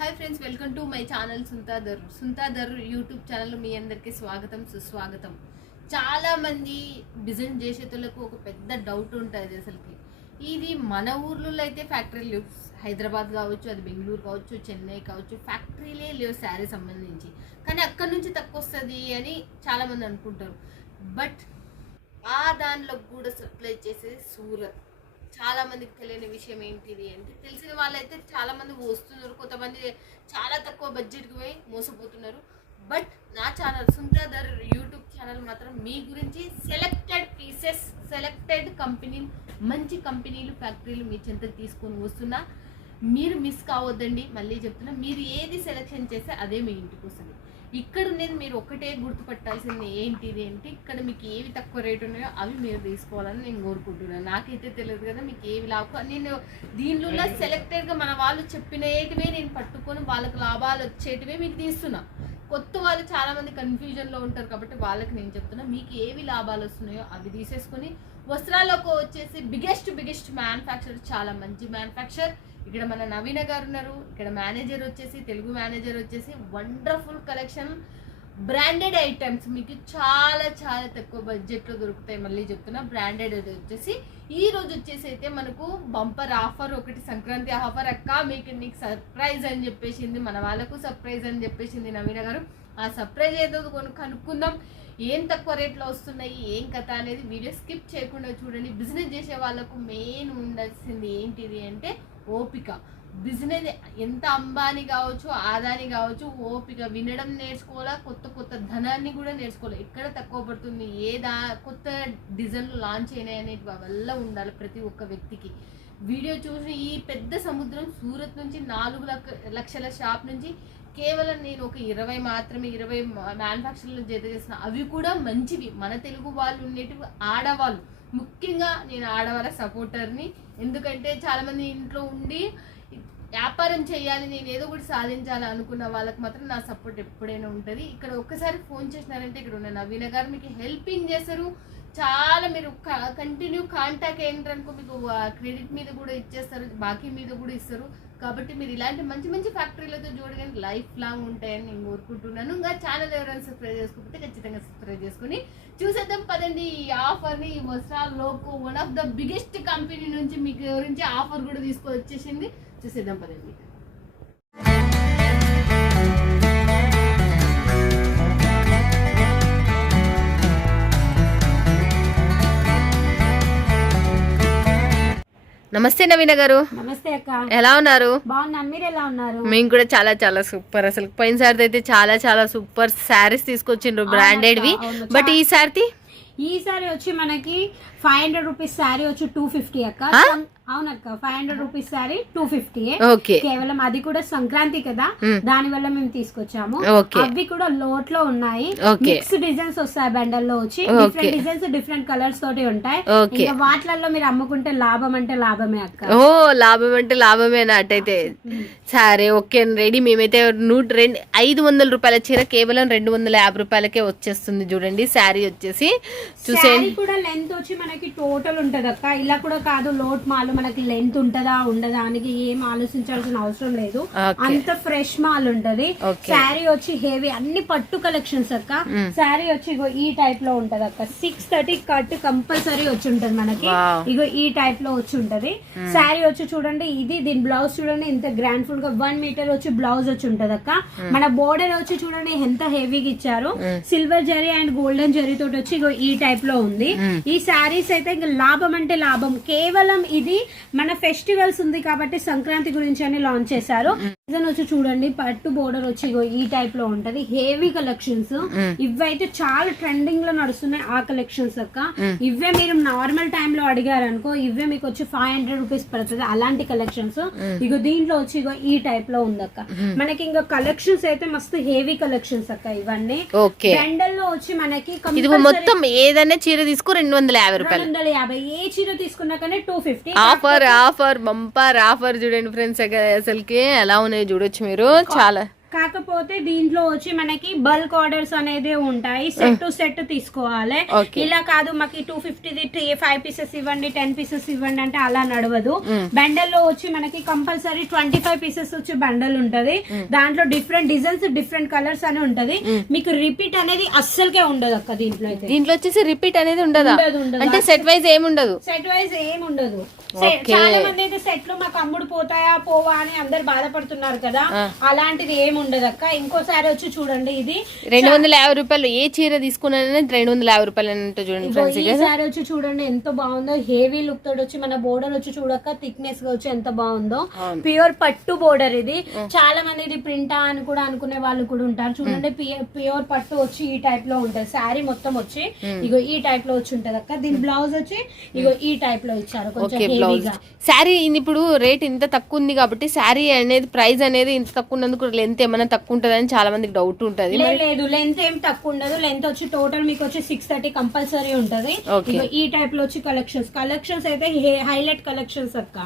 Hi friends welcome to my channel సుంతాదర్. సుంతాదర్ YouTube channel మీ అందరికీ స్వాగతం సుస్వాగతం. చాలామంది బిజినెస్ చేసేటోళ్ళకు ఒక పెద్ద డౌట్ ఉంటుంది అసలుకి. ఇది మన ఊర్లలో అయితే ఫ్యాక్టరీలు లేవు హైదరాబాద్ కావచ్చు అది బెంగళూరు కావచ్చు చెన్నై కావచ్చు ఫ్యాక్టరీలే లేవు శారీ సంబంధించి. కానీ అక్కడి నుంచి తక్కువ వస్తుంది అని చాలామంది అనుకుంటారు. బట్ ఆ దానిలో కూడా సప్లై చేసేది సూరత్. చాలా మందికి తెలియని విషయం ఏంటిది అంటే తెలిసిన వాళ్ళైతే చాలా మంది వస్తున్నారు. కొంతమంది చాలా తక్కువ బడ్జెట్కి పోయి మోసపోతున్నారు. బట్ నా ఛానల్ సుందర్ యూట్యూబ్ ఛానల్ మాత్రం మీ గురించి సెలెక్టెడ్ పీసెస్ సెలెక్టెడ్ కంపెనీ మంచి కంపెనీలు ఫ్యాక్టరీలు మీ చెంత తీసుకొని వస్తున్నా. మీరు మిస్ కావద్దండి. మళ్ళీ చెప్తున్నా మీరు ఏది సెలెక్షన్ చేస్తే అదే మీ ఇంటికి వస్తుంది. ఇక్కడ ఉండేది మీరు ఒకటే గుర్తుపట్టాల్సింది ఏంటిది అంటే ఇక్కడ మీకు ఏవి తక్కువ రేట్ ఉన్నాయో అవి మీరు తీసుకోవాలని నేను కోరుకుంటున్నాను. నాకైతే తెలియదు కదా మీకు ఏవి లాభం. నేను దీనిలో సెలెక్టెడ్గా మన వాళ్ళు చెప్పినటివే నేను పట్టుకొని వాళ్ళకి లాభాలు వచ్చేటివే మీకు తీస్తున్నా. కొత్త వాళ్ళు చాలా మంది కన్ఫ్యూజన్లో ఉంటారు కాబట్టి వాళ్ళకి నేను చెప్తున్నా మీకు ఏవి లాభాలు వస్తున్నాయో అవి తీసేసుకొని వస్త్రాలకు వచ్చేసి బిగ్గెస్ట్ బిగ్గెస్ట్ మ్యానుఫ్యాక్చర్ చాలా మంచి మ్యానుఫ్యాక్చర్ ఇక్కడ మన నవీన గారు ఉన్నారు. ఇక్కడ మేనేజర్ వచ్చేసి తెలుగు మేనేజర్ వచ్చేసి వండర్ఫుల్ కలెక్షన్ బ్రాండెడ్ ఐటమ్స్ మీకు చాలా చాలా తక్కువ బడ్జెట్లో దొరుకుతాయి మళ్ళీ చెప్తున్నా. బ్రాండెడ్ వచ్చేసి. ఈ రోజు వచ్చేసి అయితే మనకు బంపర్ ఆఫర్ ఒకటి సంక్రాంతి ఆఫర్ అక్క మీకు నీకు సర్ప్రైజ్ అని చెప్పేసింది మన వాళ్ళకు సర్ప్రైజ్ అని చెప్పేసింది నవీన గారు. ఆ సర్ప్రైజ్ ఏదో కొను కనుక్కుందాం. ఏం తక్కువ రేట్లో వస్తున్నాయి ఏం కథ అనేది వీడియో స్కిప్ చేయకుండా చూడండి. బిజినెస్ చేసే వాళ్ళకు మెయిన్ ఉండాల్సింది ఏంటిది అంటే ఓపిక. బిజినెస్ ఎంత అంబానీ కావచ్చు ఆదాని కావచ్చు ఓపిక. వినడం నేర్చుకోవాలా కొత్త కొత్త ధనాన్ని కూడా నేర్చుకోవాలి. ఎక్కడ తక్కువ పడుతుంది ఏ దా కొత్త డిజైన్లు లాంచ్ అయినాయి అనే వల్ల ఉండాలి ప్రతి ఒక్క వ్యక్తికి. వీడియో చూసి ఈ పెద్ద సముద్రం సూరత్ నుంచి నాలుగు లక్ష లక్షల షాప్ నుంచి కేవలం నేను ఒక ఇరవై మాత్రమే ఇరవై మ్యానుఫ్యాక్చర్లు జత చేసిన అవి కూడా మంచివి. మన తెలుగు వాళ్ళు ఉండేటివి ఆడవాళ్ళు. ముఖ్యంగా నేను ఆడవాళ్ళ సపోర్టర్ని. ఎందుకంటే చాలామంది ఇంట్లో ఉండి వ్యాపారం చేయాలి నేను ఏదో ఒకటి సాధించాలి అనుకున్న వాళ్ళకి మాత్రం నా సపోర్ట్ ఎప్పుడైనా ఉంటుంది. ఇక్కడ ఒక్కసారి ఫోన్ చేసినారంటే ఇక్కడ ఉన్న నవీన గారు మీకు హెల్పింగ్ చేస్తారు. చాలా మీరు కంటిన్యూ కాంటాక్ట్ ఏంటనుకో మీకు క్రెడిట్ మీద కూడా ఇచ్చేస్తారు బాకీ మీద కూడా ఇస్తారు. కాబట్టి మీరు ఇలాంటి మంచి మంచి ఫ్యాక్టరీలతో చూడగానే లైఫ్ లాంగ్ ఉంటాయని నేను కోరుకుంటున్నాను. ఇంకా ఛానల్ ఎవరైనా సబ్స్క్రైబ్ చేసుకోకపోతే ఖచ్చితంగా సబ్స్క్రైబ్ చేసుకుని చూసేద్దాం పదండి. ఈ ఆఫర్ని ఈ వస్త్రాల్లోకు one of the biggest company నుంచి మీకు గురించి ఆఫర్ కూడా తీసుకొని వచ్చేసింది చూసేద్దాం పదండి. నమస్తే నవీన గారు. నమస్తే అక్క. ఎలా ఉన్నారు? బాగున్నాను. మీరు ఎలా ఉన్నారు? మేము కూడా చాలా చాలా సూపర్. అసలు పోయినసారి అయితే చాలా చాలా సూపర్ శారీస్ తీసుకొచ్చిండ్రు బ్రాండెడ్వి. అవును, బట్ ఈ సారి ఈసారి వచ్చి మనకి ఫైవ్ హండ్రెడ్ రూపీస్ శారీ వచ్చి టూ ఫిఫ్టీ అక్క. అవునక్క five hundred rupees sari two fifty కేవలం అది కూడా సంక్రాంతి కదా. దాని వల్ల మేము తీసుకొచ్చాము. అవి కూడా లోట్లో ఉన్నాయి మిక్స్ డిజైన్స్ వస్తాయి బండల్లో వచ్చి. డిఫరెంట్ డిజైన్స్ డిఫరెంట్ కలర్స్ తోటి ఉంటాయి. ఇంకా వాటిలలో మీరు అమ్ముకుంటే లాభం అంటే లాభమే అక్క. ఓ లాభం అంటే లాభమేనా అటైతే సరే ఓకే రెడీ. మేమైతే నూట రెండు ఐదు వందల రూపాయల చీర కేవలం రెండు వందల యాభై రూపాయలకే వచ్చేస్తుంది చూడండి శారీ వచ్చేసి. చూసే కూడా లెంత్ వచ్చి మనకి టోటల్ ఉంటది అక్క ఇలా కూడా కాదు లోట్ మాల్ మనకి లెంత్ ఉంటదా ఉండదా అని ఏం ఆలోచించాల్సిన అవసరం లేదు. అంత ఫ్రెష్ మాల్ ఉంటది. శారీ వచ్చి హెవీ అన్ని పట్టు కలెక్షన్స్ అక్క. శారీ వచ్చి ఇగో ఈ టైప్లో ఉంటది అక్క. సిక్స్ థర్టీ కట్ కంపల్సరీ వచ్చి ఉంటది మనకి. ఇగో ఈ టైప్లో వచ్చి ఉంటది. శారీ వచ్చి చూడండి ఇది దీని బ్లౌజ్ చూడండి ఇంత గ్రాండ్ ఫుల్గా వన్ మీటర్ వచ్చి బ్లౌజ్ వచ్చి ఉంటది అక్క. మన బోర్డర్ వచ్చి చూడండి ఎంత హెవీగా ఇచ్చారు. Silver zari and golden zari తోటి వచ్చి ఇగో ఈ టైప్లో ఉంది. ఈ శారీస్ అయితే ఇంకా లాభం అంటే లాభం. కేవలం ఇది మన ఫెస్టివల్స్ ఉంది కాబట్టి సంక్రాంతి గురించి అని లాంచ్ చేశారు. సీజన్ వచ్చి చూడండి పట్టు బోర్డర్ వచ్చి ఈ టైప్లో ఉంటది. హెవీ కలెక్షన్స్ ఇవైతే చాలా ట్రెండింగ్లో నడుస్తున్నాయి ఆ కలెక్షన్స్ అక్క. ఇవే మీరు నార్మల్ టైమ్లో అడిగారు అనుకో ఇవే మీకు వచ్చి ఫైవ్ హండ్రెడ్ రూపీస్ పడుతుంది అలాంటి కలెక్షన్స్ ఇగో దీంట్లో వచ్చి ఇగో ఈ టైప్లో ఉందక్క మనకి ఇంకా కలెక్షన్స్ అయితే మస్తు హెవీ కలెక్షన్స్ అక్క ఇవన్నీ. బెండల్లో వచ్చి మనకి మొత్తం ఏదైనా చీర తీసుకో రెండు వందల యాభై రూపాయలు. రెండు వందల యాభై. ఏ చీర తీసుకున్నా కానీ two fifty offer offer bumper offer చూడండి ఫ్రెండ్స్ అసలుకి ఎలా ఉన్నాయి చూడొచ్చు మీరు. చాలా. కాకపోతే దీంట్లో వచ్చి మనకి బల్క్ ఆర్డర్స్ అనేది ఉంటాయి. సెట్ టు సెట్ తీసుకోవాలి. ఇలా కాదు మాకు టూ ఫిఫ్టీ ఫైవ్ పీసెస్ ఇవ్వండి టెన్ పీసెస్ ఇవ్వండి అంటే అలా నడవదు. బండల్లో వచ్చి మనకి కంపల్సరీ ట్వంటీ ఫైవ్ పీసెస్ వచ్చి బండల్ ఉంటది. దాంట్లో డిఫరెంట్ డిజైన్స్ డిఫరెంట్ కలర్స్ అని ఉంటది. మీకు రిపీట్ అనేది అస్సలకే ఉండదు అక్క దీంట్లో అయితే. దీంట్లో వచ్చేసి రిపీట్ అనేది ఉండదా. అంటే సెట్ వైజ్ ఏమి ఉండదు? సెట్ వైజ్ ఏం ఉండదు. చాలా మంది అయితే సెట్లు మాకు అమ్ముడు పోతాయా పోవా అని అందరు బాధపడుతున్నారు కదా. అలాంటిది ఏం ఉండదు అక్క. ఇంకోసారి వచ్చి చూడండి ఇది. రెండు వందల యాభై రూపాయలు ఏ చీర తీసుకున్నా రెండు వందల యాభై రూపాయలు అంటే చూడండి ఇగో ఫ్రెండ్స్ ఈ సారీ వచ్చి చూడండి ఎంత బాగుందో. హెవీ లుక్ తోటి వచ్చి మన బోర్డర్ వచ్చి చూడక థిక్నెస్గా వచ్చి ఎంత బాగుందో. ప్యూర్ పట్టు బోర్డర్ ఇది. చాలా మంది ఇది ప్రింటా అని కూడా అనుకునే వాళ్ళు కూడా ఉంటారు. చూడండి ప్యూర్ పట్టు వచ్చి ఈ టైప్లో ఉంటది. శారీ మొత్తం వచ్చి ఇగో ఈ టైప్లో వచ్చి ఉంటది అక్క. దీని బ్లౌజ్ వచ్చి ఇగో ఈ టైప్లో ఇచ్చారు. కొంచెం హెవీగా. శారీ ఇప్పుడు రేట్ ఇంత తక్కువ ఉంది కాబట్టి శారీ అనేది ప్రైస్ అనేది ఇంత తక్కువ ఉన్నందుకు లెంత్ ఏమైనా తక్కువ ఉంటుందని చాలా మందికి డౌట్ ఉంటది లేదు లెంత్ ఏం తక్కువ ఉండదు లెంత్ వచ్చి టోటల్ మీకు వచ్చి సిక్స్ థర్టీ కంపల్సరీ ఉంటది. ఈ టైప్లో వచ్చి కలెక్షన్స్ కలెక్షన్స్ అయితే హైలైట్ కలెక్షన్స్ అక్క.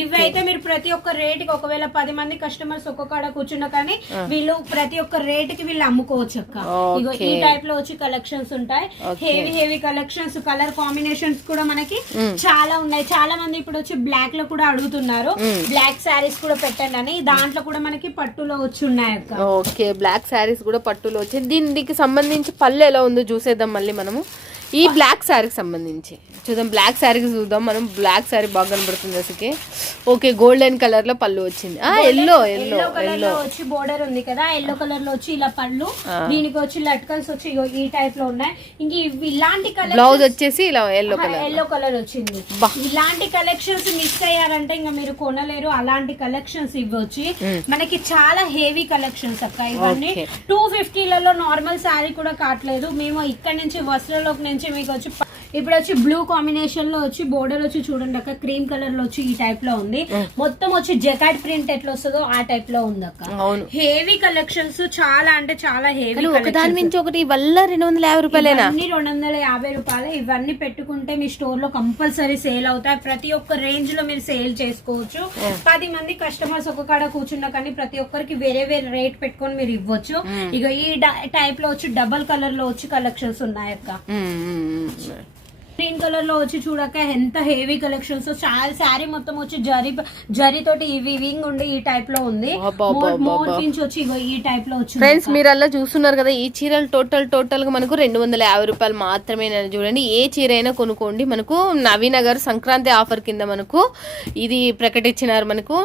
ఇవి అయితే మీరు ప్రతి ఒక్క రేట్కి ఒకవేళ పది మంది కస్టమర్స్ ఒక్కొక్కడ కూర్చున్నా కానీ వీళ్ళు ప్రతి ఒక్క రేట్కి వీళ్ళు అమ్ముకోవచ్చు అక్క. ఇగో ఈ. టైప్లో వచ్చి కలెక్షన్స్ ఉంటాయి. Heavy heavy collections colour combinations కూడా మనకి చాలా ఉన్నాయి. చాలా మంది ఇప్పుడు వచ్చి బ్లాక్లో కూడా అడుగుతున్నారు. బ్లాక్ శారీస్ కూడా పెట్టండి అని. దాంట్లో కూడా మనకి పట్టులో వచ్చి ఉన్నాయి అక్క. ఓకే బ్లాక్ శారీస్ కూడా పట్టులో వచ్చి దీనికి సంబంధించి పళ్ళు ఎలా ఉందో చూసేద్దాం మళ్ళీ మనము. ఈ బ్లాక్ శారీకి సంబంధించి. చూద్దాం బ్లాక్ శారీకి చూద్దాం. మనం బ్లాక్ శారీ బాగా కనబడుతుంది అసలుకి. ఓకే గోల్డెన్ కలర్లో పళ్ళు వచ్చింది. ఆ yellow yellow yellow colour yellow లో వచ్చి బోర్డర్ ఉంది కదా ఎల్లో కలర్లో వచ్చి ఇలా పళ్ళు దీనికి వచ్చి లట్కల్స్ వచ్చి ఇగో ఈ టైప్లో ఉన్నాయి. ఇంక ఇవి ఇలాంటి కలర్ బ్లౌజ్ వచ్చేసి ఇలా ఎల్లో కలర్ ఎల్లో కలర్ వచ్చింది. ఇలాంటి కలెక్షన్స్ మిస్ అయ్యారంటే ఇంకా మీరు కొనలేరు. అలాంటి కలెక్షన్స్ ఇవ్వచ్చు మనకి చాలా హెవీ కలెక్షన్స్ అక్క ఇవన్నీ. టూ ఫిఫ్టీలలో నార్మల్ శారీ కూడా కావట్లేదు మేము ఇక్కడ నుంచి వస్త్రలోకి నుంచి మీకు వచ్చి ఇప్పుడు వచ్చి బ్లూ కాంబినేషన్లో వచ్చి బోర్డర్ వచ్చి చూడండి అక్క. క్రీమ్ కలర్లో వచ్చి ఈ టైప్లో ఉంది. మొత్తం వచ్చి జకాట్ ప్రింట్ ఎట్లా వస్తుందో ఆ టైప్లో ఉంది అక్క. హెవీ కలెక్షన్స్ చాలా అంటే చాలా హెవీ ఒకదాని మించి ఒకటి వల్ల రెండు వందల యాభై రూపాయలేనా? ఇవన్నీ రెండు వందల యాభై రూపాయలు. ఇవన్నీ పెట్టుకుంటే మీ స్టోర్లో కంపల్సరీ సేల్ అవుతాయి. ప్రతి ఒక్క రేంజ్లో మీరు సేల్ చేసుకోవచ్చు. పది మంది కస్టమర్స్ ఒక కాడ కూర్చున్నా కానీ ప్రతి ఒక్కరికి వేరే వేరే రేట్ పెట్టుకొని మీరు ఇవ్వచ్చు. ఇక ఈ టైప్లో వచ్చి డబల్ కలర్లో వచ్చి కలెక్షన్స్ ఉన్నాయి అక్క. గ్రీన్ కలర్లో వచ్చి చూడక ఎంత హెవీ కలెక్షన్స్ శారీ మొత్తం వచ్చి జరీ జరీ తోటి వివింగ్ ఉండి ఈ టైప్లో ఉంది. మోర్ వచ్చి ఈ టైప్లో వచ్చి ఫ్రెండ్స్ మీరు అలా చూస్తున్నారు కదా ఈ చీరలు టోటల్ టోటల్గా మనకు రెండు వందల యాభై రూపాయలు మాత్రమే చూడండి. ఏ చీర అయినా కొనుక్కోండి. మనకు నవీన గారు సంక్రాంతి ఆఫర్ కింద మనకు ఇది ప్రకటించినారు మనకు.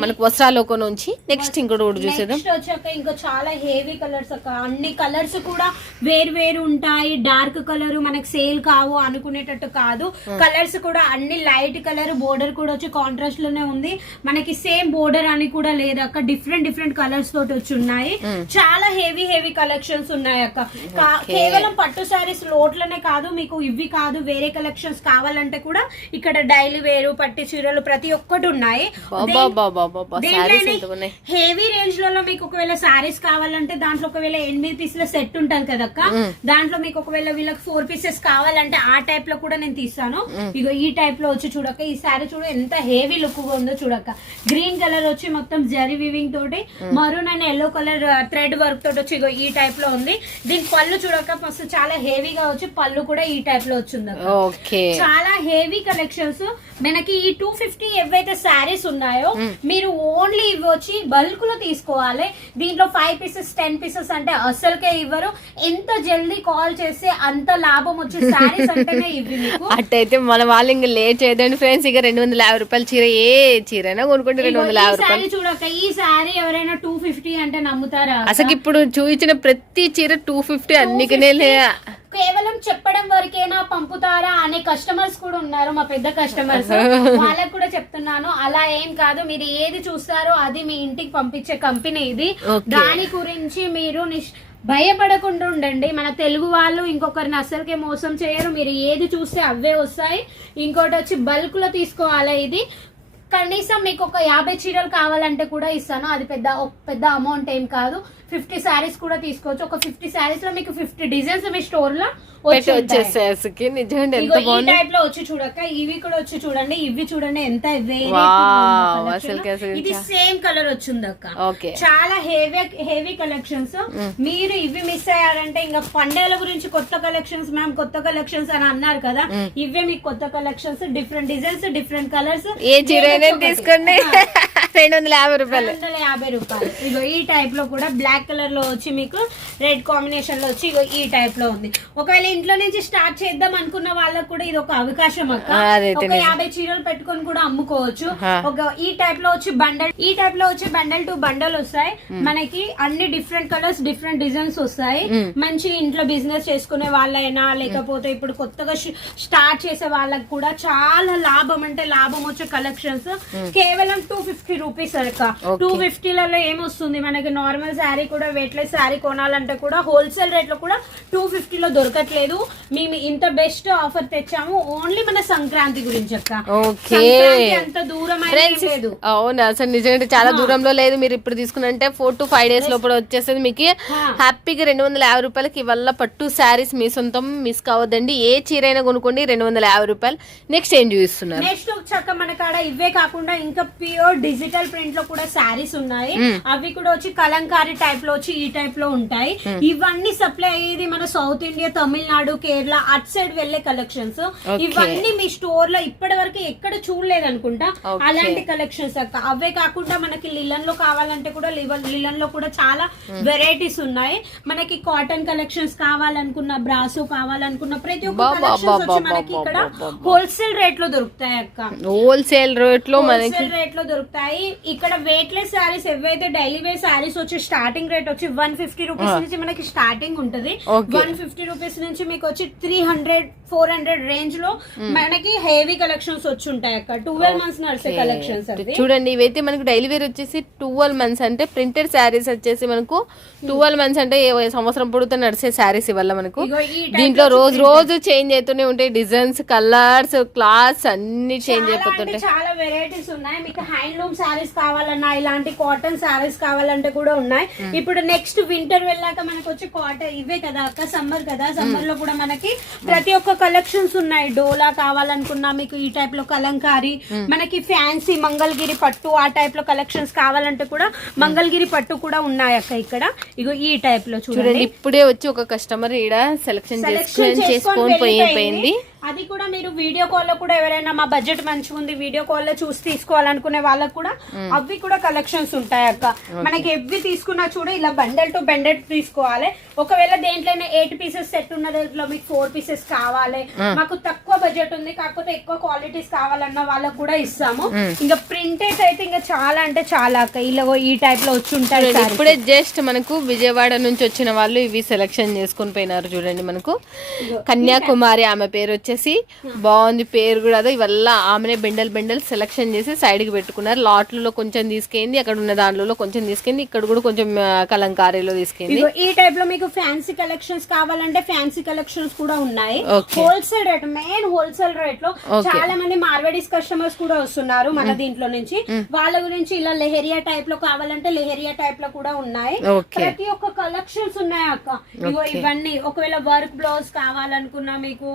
మనకు వస్త్రాలోకం నుంచి నెక్స్ట్ ఇంకోటి కూడా చూసేద్దాం. వచ్చాక ఇంకా చాలా హెవీ కలర్స్ అక్క. అన్ని కలర్స్ కూడా వేరు వేరు ఉంటాయి. డార్క్ కలర్ మనకి సేల్ కావు అనుకునేటట్టు కాదు. కలర్స్ కూడా అన్ని లైట్ కలర్ బోర్డర్ కూడా వచ్చి కాంట్రాస్ట్లోనే ఉంది. మనకి సేమ్ బోర్డర్ అని కూడా లేదు అక్క. డిఫరెంట్ డిఫరెంట్ కలర్స్ తోటి వచ్చి ఉన్నాయి. చాలా హెవీ హెవీ కలెక్షన్స్ ఉన్నాయి అక్క. కేవలం పట్టు శారీస్ లోట్లనే కాదు మీకు ఇవి కాదు వేరే కలెక్షన్స్ కావాలంటే కూడా ఇక్కడ డైలీ వేరు పట్టి చీరలు ప్రతి ఒక్కటి ఉన్నాయి. బాబా ఎంత ఉన్నాయి హెవీ రేంజ్లలో మీకు ఒకవేళ సారీస్ కావాలంటే దాంట్లో ఒకవేళ ఎనిమిది పీసుల సెట్ ఉంటుంది కదక్క దాంట్లో మీకు ఒకవేళ వీళ్ళకి ఫోర్ పీసెస్ కావాలంటే ఆ టైప్లో కూడా నేను తీస్తాను. ఇగో ఈ టైప్లో వచ్చి చూడక ఈ సారీ చూడు ఎంత హెవీ లుక్గా ఉందో చూడక గ్రీన్ కలర్ వచ్చి మొత్తం జరీ వివింగ్ తోటి maroon and yellow colour thread work తోటి వచ్చి ఇగో ఈ టైప్లో ఉంది. దీని పళ్ళు చూడక ఫస్ట్ చాలా హెవీగా వచ్చి పళ్ళు కూడా ఈ టైప్లో వచ్చింది చాలా హెవీ కలెక్షన్స్ మనకి ఈ టూ ఫిఫ్టీ ఏవైతే శారీస్ ఉన్నాయో మీరు ఓన్లీ ఇవి వచ్చి బల్క్లో తీసుకోవాలి. దీంట్లో ఫైవ్ పీసెస్ టెన్ పీసెస్ అంటే అస్సలకే ఇవ్వరు. ఎంత జల్దీ కాల్ చేస్తే అంత లాభం వచ్చే శారీస్ అంటేనే ఇవి మీకు. అట్టయితే మన వాళ్ళు ఇంకా లేట్ చేయదండి ఫ్రెండ్స్. ఇక రెండు వందల యాభై రూపాయల చీర ఏ చీర అయినా కొనుక్కుంటే రెండు వందల యాభై రూపాయలు. చూడక ఈ శారీ ఎవరైనా టూ ఫిఫ్టీ అంటే నమ్ముతారా? అసలు ఇప్పుడు చూపించిన ప్రతి చీర టూ ఫిఫ్టీ అన్నికనే కేవలం చెప్పడం వరకేనా పంపుతారా అనే కస్టమర్స్ కూడా ఉన్నారు మా పెద్ద కస్టమర్స్ వాళ్ళకు కూడా చెప్తున్నాను అలా ఏం కాదు మీరు ఏది చూస్తారో అది మీ ఇంటికి పంపించే కంపెనీ ఇది. దాని గురించి మీరు భయపడకుండా ఉండండి. మన తెలుగు వాళ్ళు ఇంకొకరిని అస్సలకే మోసం చేయరు. మీరు ఏది చూస్తే అవే వస్తాయి. ఇంకోటి వచ్చి బల్క్లో తీసుకోవాలి ఇది. కనీసం మీకు ఒక యాభై చీరలు కావాలంటే కూడా ఇస్తాను. అది పెద్ద పెద్ద అమౌంట్ ఏం కాదు. ఫిఫ్టీ శారీస్ కూడా తీసుకోవచ్చు. ఒక ఫిఫ్టీ శారీస్లో మీకు ఫిఫ్టీ డిజైన్స్ మీ స్టోర్లో వచ్చి. వచ్చేసేసరికి నిజంగా ఎంత బాగుంది. టైప్లో వచ్చి చూడక ఇవి కూడా వచ్చి చూడండి. ఇవి చూడండి. ఎంత ఇది సేమ్ కలర్ వచ్చింది అక్క ఓకే. చాలా హెవీ హెవీ కలెక్షన్స్ మీరు ఇవి మిస్ అయ్యారంటే ఇంకా పండుగల గురించి కొత్త కలెక్షన్స్ మ్యామ్ కొత్త కలెక్షన్స్ అని అన్నారు కదా. ఇవే మీకు కొత్త collections different designs different colours ఏ చీర తీసుకోండి. రెండు వందల యాభై రూపాయలు. వందల యాభై రూపాయలు. ఇగో ఈ టైప్లో కూడా బ్లాక్ కలర్లో వచ్చి మీకు రెడ్ కాంబినేషన్లో వచ్చి ఇగో ఈ టైప్లో ఉంది. ఒకవేళ ఇంట్లో నుంచి స్టార్ట్ చేద్దాం అనుకున్న వాళ్ళకి కూడా ఇది ఒక అవకాశం అక్క. ఒక. యాభై చీరలు పెట్టుకొని కూడా అమ్ముకోవచ్చు. ఒక ఈ టైప్లో వచ్చి బండల్ ఈ టైప్లో వచ్చి బండల్ టు బండల్ వస్తాయి. మనకి అన్ని డిఫరెంట్ కలర్స్ డిఫరెంట్ డిజైన్స్ వస్తాయి. మంచి ఇంట్లో బిజినెస్ చేసుకునే వాళ్ళైనా లేకపోతే ఇప్పుడు కొత్తగా స్టార్ట్ చేసే వాళ్ళకి కూడా చాలా లాభం అంటే లాభం వచ్చే కలెక్షన్స్ కేవలం టూ ఫిఫ్టీ రూపీస్ అక్క. టూ ఫిఫ్టీలలో ఏమొస్తుంది? మనకి నార్మల్ శారీ కూడా వెయిట్లెస్ శారీ కొనాలంటే కూడా హోల్సేల్ రేట్లో కూడా టూ ఫిఫ్టీలో దొరకట్లేదు. మేము ఇంత బెస్ట్ ఆఫర్ తెచ్చాము. ఓన్లీ మన సంక్రాంతి గురించి అక్క. ఓకే అంత దూరం లేదు. అవును? అసలు నిజంగా చాలా దూరంలో లేదు. మీరు ఇప్పుడు తీసుకున్నంటే ఫోర్ టు ఫైవ్ డేస్ లోపల వచ్చేస్తుంది మీకు. హ్యాపీగా రెండు వందల యాభై రూపాయలకి ఇవల్ల పట్టు శారీస్ మీ సొంతం మిస్ కావద్దండి. ఏ చీర అయినా కొనుక్కోండి రెండు వందల యాభై రూపాయలు. నెక్స్ట్ ఏం చూపిస్తున్నారు? నెక్స్ట్ చక్క మన కాడ ఇవే కాకుండా ఇంకా ప్యూర్ డిజిటల్ ప్రింట్లో కూడా శారీస్ ఉన్నాయి. అవి కూడా వచ్చి కలంకారీ టైప్లో వచ్చి ఈ టైప్లో ఉంటాయి. ఇవన్నీ సప్లై అయ్యేది మన south India Tamil Nadu Kerala at side వెళ్ళే కలెక్షన్స్ ఇవన్నీ మీ స్టోర్లో ఇప్పటి వరకు ఎక్కడ చూడలేదు అనుకుంటా. అలాంటి కలెక్షన్స్ అక్క. అవే కాకుండా మనకి లిలన్లో కావాలంటే కూడా లిలన్లో కూడా చాలా వెరైటీస్ ఉన్నాయి. మనకి కాటన్ కలెక్షన్స్ కావాలనుకున్న బ్రాసో కావాలనుకున్న ప్రతి ఒక్క కలెక్షన్స్ వచ్చి మనకి ఇక్కడ. హోల్సేల్ రేట్లో దొరుకుతాయి అక్క. హోల్సేల్ రేట్లో హోల్సేల్ రేట్లో దొరుకుతాయి. ఇక్కడ వెయిట్ లెస్ శారీస్ ఏవైతే డైలీ వేర్ శారీస్ వచ్చి స్టార్టింగ్ రేట్ వచ్చి వన్ ఫిఫ్టీ రూపీస్ నుంచి మనకి స్టార్టింగ్ ఉంటది. వన్ ఫిఫ్టీ రూపీస్ నుంచి మీకు వచ్చి త్రీ హండ్రెడ్ ఫోర్ హండ్రెడ్ రేంజ్లో మనకి హెవీ కలెక్షన్స్ వచ్చి ఉంటాయి అక్క. ట్వెల్వ్ మంత్స్ నడిచే కలెక్షన్స్ చూడండి ఇవైతే మనకు డైలీ వేర్ వచ్చేసి ట్వెల్వ్ మంత్స్ అంటే ప్రింటెడ్ శారీస్ వచ్చేసి మనకు ట్వెల్వ్ మంత్స్ అంటే సంవత్సరం పొడుగుతా నడిచే శారీస్ ఇవల్ల మనకు. దీంట్లో రోజు రోజు చేంజ్ అవుతూనే ఉంటాయి డిజైన్స్ కలర్స్ క్లాత్స్ అన్ని చేంజ్ అయిపోతుంటాయి. చాలా వెరైటీస్ ఉన్నాయి. మీకు హ్యాండ్లూమ్ శారీస్ కావాలన్నా ఇలాంటి కాటన్ శారీస్ కావాలంటే కూడా ఉన్నాయి. ఇప్పుడు నెక్స్ట్ వింటర్ వెళ్ళాక మనకు వచ్చి కాటన్ ఇవే కదా అక్క సమ్మర్ కదా. సమ్మర్లో కూడా మనకి ప్రతి ఒక్క కలెక్షన్స్ ఉన్నాయి. డోలా కావాలనుకున్నా మీకు ఈ టైప్లో కలంకారీ మనకి ఫ్యాన్సీ మంగళగిరి పట్టు ఆ టైప్లో కలెక్షన్స్ కావాలంటే కూడా మంగళగిరి పట్టు కూడా ఉన్నాయి అక్క ఇక్కడ. ఇగో ఈ టైప్లో చూడండి. ఇప్పుడే వచ్చి ఒక కస్టమర్ ఈడ సెలెక్షన్ సెలెక్షన్ చేసుకొని పోయిపోయింది అది కూడా మీరు వీడియో కాల్లో కూడా ఎవరైనా మా బడ్జెట్ మంచిగా ఉంది వీడియో కాల్లో చూసి తీసుకోవాలనుకునే వాళ్ళకు కూడా అవి కూడా కలెక్షన్స్ ఉంటాయి అక్క. మనకి ఎవ్వి తీసుకున్నా చూడ ఇలా బండల్ టు బండల్ తీసుకోవాలి. ఒకవేళ దేంట్లోనే ఎయిట్ పీసెస్ సెట్ ఉన్న దాంట్లో మీకు ఫోర్ పీసెస్ కావాలి. మాకు తక్కువ బడ్జెట్ ఉంది కాకపోతే ఎక్కువ క్వాలిటీస్ కావాలన్న వాళ్ళకు కూడా ఇస్తాము. ఇంకా ప్రింటెడ్ అయితే ఇంకా చాలా అంటే చాలా అక్క. ఇలా ఈ టైప్లో వచ్చి ఉంటాయి sarees. ఇప్పుడే జస్ట్ మనకు విజయవాడ నుంచి వచ్చిన వాళ్ళు ఇవి సెలెక్షన్ చేసుకొని పోయినారు చూడండి మనకు. కన్యాకుమారి ఆమె పేరు వచ్చేసి బాగుంది పేరు కూడా. అదే ఇవల్ల ఆమెనే బెండల్ బెండల్ సెలెక్షన్ చేసి సైడ్కి పెట్టుకున్నారు. లాట్లలో కొంచెం తీసుకెళ్ళింది అక్కడ ఉన్న దాంట్లో కొంచెం తీసుకెళ్ళి ఇక్కడ కూడా కొంచెం కలంకారీలో తీసుకెళ్ళి ఇదిగో ఈ టైప్లో మీకు ఫ్యాన్సీ కలెక్షన్స్ కావాలంటే ఫ్యాన్సీ కలెక్షన్స్ కూడా ఉన్నాయి. హోల్సేల్ రేట్ మెయిన్ హోల్సేల్ రేట్లో. చాలా మంది మార్వెడీస్ కస్టమర్స్ కూడా వస్తున్నారు మన దీంట్లో నుంచి. వాళ్ళ గురించి ఇలా లెహరియా టైప్లో కావాలంటే లెహరియా టైప్లో కూడా ఉన్నాయి. ప్రతి ఒక్క కలెక్షన్స్ ఉన్నాయి అక్క. ఇవన్నీ ఒకవేళ వర్క్ బ్లౌజ్ కావాలనుకున్నా మీకు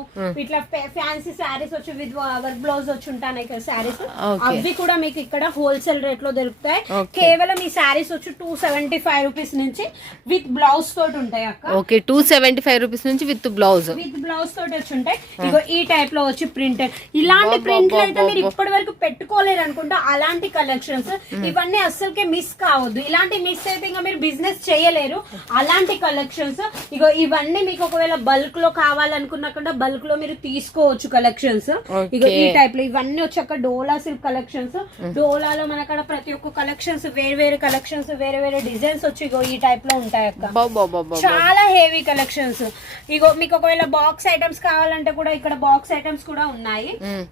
ఇట్లా ఫ్యాన్సీ శారీస్ వచ్చి విత్ వర్క్ బ్లౌజ్ వచ్చి ఉంటాయి కదా శారీస్. అవి కూడా మీకు ఇక్కడ హోల్సేల్ రేట్లో దొరుకుతాయి. కేవలం ఈ శారీస్ వచ్చి టూ సెవెంటీ ఫైవ్ రూపీస్ నుంచి విత్ బ్లౌజ్ తోటి ఉంటాయి అక్క. Okay two seventy five rupees నుంచి విత్ బ్లౌజ్. విత్ బ్లౌజ్ తోటి వచ్చి ఉంటాయి. ఇగో ఈ టైప్లో వచ్చి ప్రింట్ ఇలాంటి ప్రింట్లు అయితే మీరు ఇప్పటి వరకు పెట్టుకోలేరు అనుకుంటా అలాంటి కలెక్షన్స్ ఇవన్నీ అస్సలకే మిస్ కావద్దు. ఇలాంటి మిస్ అయితే ఇంకా మీరు బిజినెస్ చేయలేరు. అలాంటి కలెక్షన్స్ ఇగో ఇవన్నీ మీకు ఒకవేళ బల్క్లో కావాలనుకున్నా కూడా బల్క్లో మీరు తీసుకోవచ్చు కలెక్షన్స్ ఇగో ఈ టైప్లో ఇవన్నీ వచ్చాక డోలా సిల్క్ కలెక్షన్స్ డోలాలో మనకాడ ప్రతి ఒక్క కలెక్షన్స్ వేరే వేరే కలెక్షన్స్ వేరే వేరే డిజైన్స్ వచ్చి ఇగో ఈ టైప్లో ఉంటాయి అక్క. చాలా హెవీ కలెక్షన్స్ ఇగో మీకు ఒకవేళ బాక్స్ ఐటమ్స్ కావాలంటే కూడా ఇక్కడ బాక్స్ ఐటమ్స్ కూడా ఉన్నాయి.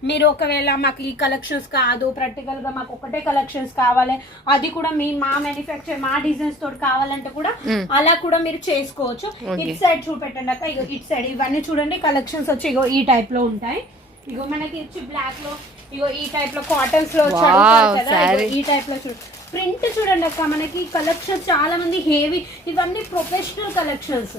మీరు ఒకవేళ మాకు ఈ కలెక్షన్స్ కాదు ప్రాక్టికల్గా మాకు ఒకటే కలెక్షన్స్ కావాలి అది కూడా మీ మా మ్యానుఫ్యాక్చర్ మా డిజైన్స్ తోటి కావాలంటే కూడా అలా కూడా మీరు చేసుకోవచ్చు. ఇట్ సైడ్ చూపెట్టండి అక్క. ఇగో ఇట్ సైడ్ ఇవన్నీ చూడండి కలెక్షన్స్ వచ్చి ఇగో ఈ టైప్ లో ఉంటాయి ఇగో మనకి వచ్చి బ్లాక్లో ఇగో ఈ టైప్లో కాటన్స్లో. ఈ టైప్లో చూడు ప్రింట్ చూడండి అక్క మనకి కలెక్షన్ చాలా మంది హెవీ ఇవన్నీ ప్రొఫెషనల్ కలెక్షన్స్.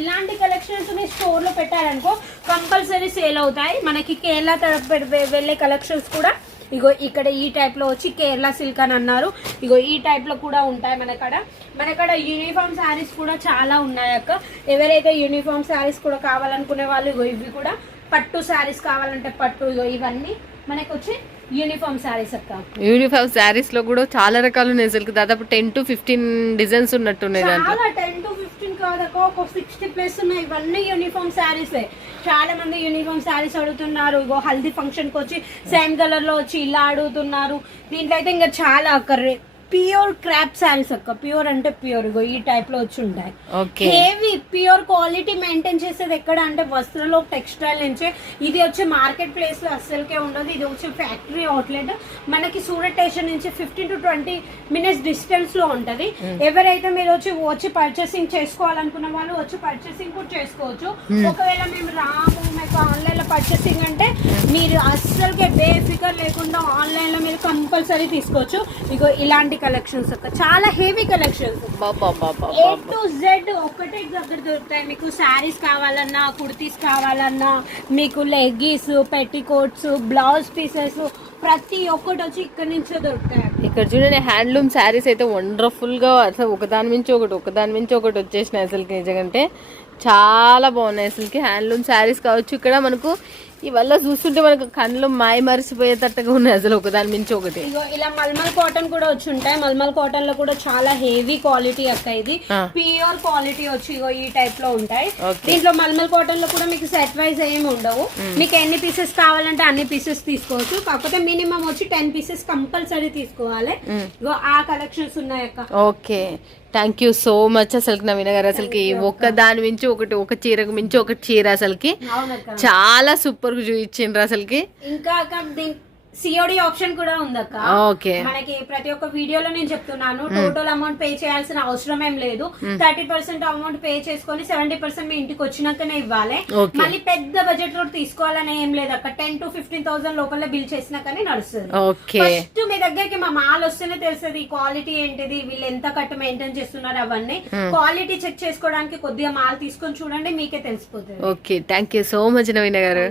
ఇలాంటి కలెక్షన్స్ మీ స్టోర్లో పెట్టారనుకో కంపల్సరీ సేల్ అవుతాయి మనకి కేరళ తరపు వెళ్ళే కలెక్షన్స్ కూడా ఇగో ఇక్కడ ఈ టైప్లో వచ్చి కేరళ సిల్క్ అని అన్నారు. ఇగో ఈ టైప్లో కూడా ఉంటాయి మనకడ. మనకడ యూనిఫామ్ శారీస్ కూడా చాలా ఉన్నాయి అక్క. ఎవరైతే యూనిఫామ్ శారీస్ కూడా కావాలనుకునే వాళ్ళు ఇగో ఇవి కూడా పట్టు శారీస్ కావాలంటే పట్టు ఇగో ఇవన్నీ మనకు వచ్చి యూనిఫామ్ శారీస్ అక్క. యూనిఫామ్ శారీస్లో కూడా చాలా రకాలు ఉన్నాయి అసలు దాదాపు టెన్ టు ఫిఫ్టీన్ డిజైన్స్ ఉన్నట్టున్నాయి చాలా టెన్ టు ఫిఫ్టీన్ కాదక్క. ఒక సిక్స్టీ ప్లస్ ఉన్నాయి ఇవన్నీ యూనిఫామ్ శారీస్ చాలా మంది యూనిఫామ్ శారీస్ అడుగుతున్నారు. ఇగో హల్దీ ఫంక్షన్కి వచ్చి సేమ్ కలర్లో వచ్చి ఇలా అడుగుతున్నారు. దీంట్లో అయితే ఇంకా చాలా అక్క ప్యూర్ క్రాప్ శారీస్ అక్క. ప్యూర్ అంటే ప్యూర్ ఈ టైప్లో వచ్చి ఉంటాయి. హేవీ ప్యూర్ క్వాలిటీ మెయింటైన్ చేసేది ఎక్కడ అంటే వస్త్రలో టెక్స్టైల్ నుంచే. ఇది వచ్చి మార్కెట్ ప్లేస్లో అస్సలకే ఉండదు. ఇది వచ్చి ఫ్యాక్టరీ అవుట్లెట్ మనకి సూరత్ స్టేషన్ నుంచి ఫిఫ్టీన్ టు ట్వంటీ మినిట్స్ డిస్టెన్స్లో ఉంటది. ఎవరైతే మీరు వచ్చి వచ్చి పర్చేసింగ్ చేసుకోవాలనుకున్న వాళ్ళు వచ్చి పర్చేసింగ్ కూడా చేసుకోవచ్చు. ఒకవేళ మేము రాము మీకు ఆన్లైన్లో పర్చేసింగ్ అంటే మీరు అస్సలకే బేఫికర్ లేకుండా ఆన్లైన్లో మీరు కంపల్సరీ తీసుకోవచ్చు. ఇగో ఇలాంటి కలెక్షన్స్ చాలా heavy collections A to Z ఒకటే దగ్గర దొరుకుతాయి. మీకు శారీస్ కావాలన్నా కుర్తీస్ కావాలన్నా మీకు లెగ్గీస్ పెట్టికోట్స్ బ్లౌజ్ పీసెస్ ప్రతి ఒక్కటి వచ్చి ఇక్కడ నుంచే దొరుకుతాయి ఇక్కడ చూడండి హ్యాండ్లూమ్ శారీస్ అయితే వండర్ఫుల్గా అసలు ఒకదాని మించి ఒకటి ఒకదాని మించి ఒకటి వచ్చేసినాయి అసలుకి. నిజంగా చాలా బాగున్నాయి అసలుకి. హ్యాండ్లూమ్ శారీస్ కావచ్చు. ఇక్కడ మనకు ఇవల్ల చూస్తుంటే మనకు కళ్ళు మాయ మరిచిపోయేటట్టుగా ఉన్నాయి అసలు ఒకదాని మించి ఒకటి. ఇలా మల్మల్ కాటన్ కూడా వచ్చి ఉంటాయి. మల్మల్ కాటన్లో కూడా చాలా హెవీ క్వాలిటీ అక్క ఇది. ప్యూర్ క్వాలిటీ వచ్చి ఇగో ఈ టైప్లో ఉంటాయి. దీంట్లో మల్మల్ కాటన్లో కూడా మీకు సెట్ వైజ్ ఏమి ఉండవు. మీకు ఎన్ని పీసెస్ కావాలంటే అన్ని పీసెస్ తీసుకోవచ్చు. కాకపోతే మినిమం వచ్చి టెన్ పీసెస్ కంపల్సరీ తీసుకోవాలి. ఇగో ఆ కలెక్షన్స్ ఉన్నాయి అక్క. Okay. Thank you so much అసలుకి నవీన గారు. అసలుకి ఒక్క దాని మించి ఒకటి ఒక చీరకు మించి ఒక చీర అసలుకి చాలా సూపర్గా చూపించిండ్రు అసలుకి. ఇంకా సిఓడి ఆప్షన్ కూడా ఉందక్క. ఓకే. మనకి ప్రతి ఒక్క వీడియోలో నేను చెప్తున్నాను టోటల్ అమౌంట్ పే చేయాల్సిన అవసరం ఏం లేదు. థర్టీ పర్సెంట్ అమౌంట్ పే చేసుకొని సెవెంటీ పర్సెంట్ మీ ఇంటికి వచ్చినాకనే ఇవ్వాలి. మళ్ళీ పెద్ద బడ్జెట్లో తీసుకోవాలని ఏం లేదు అక్క టెన్ టు ఫిఫ్టీన్ థౌసండ్ లోపల బిల్ చేసినా కానీ నడుస్తుంది ఫస్ట్ మీ దగ్గరికి మా మాల్ వస్తేనే తెలుస్తుంది క్వాలిటీ ఏంటిది వీళ్ళు ఎంత కట్టు మెయింటైన్ చేస్తున్నారు అవన్నీ. క్వాలిటీ చెక్ చేసుకోవడానికి కొద్దిగా మాల్ తీసుకొని చూడండి మీకే తెలిసిపోతుంది. Okay. Thank you so much Naveena garu.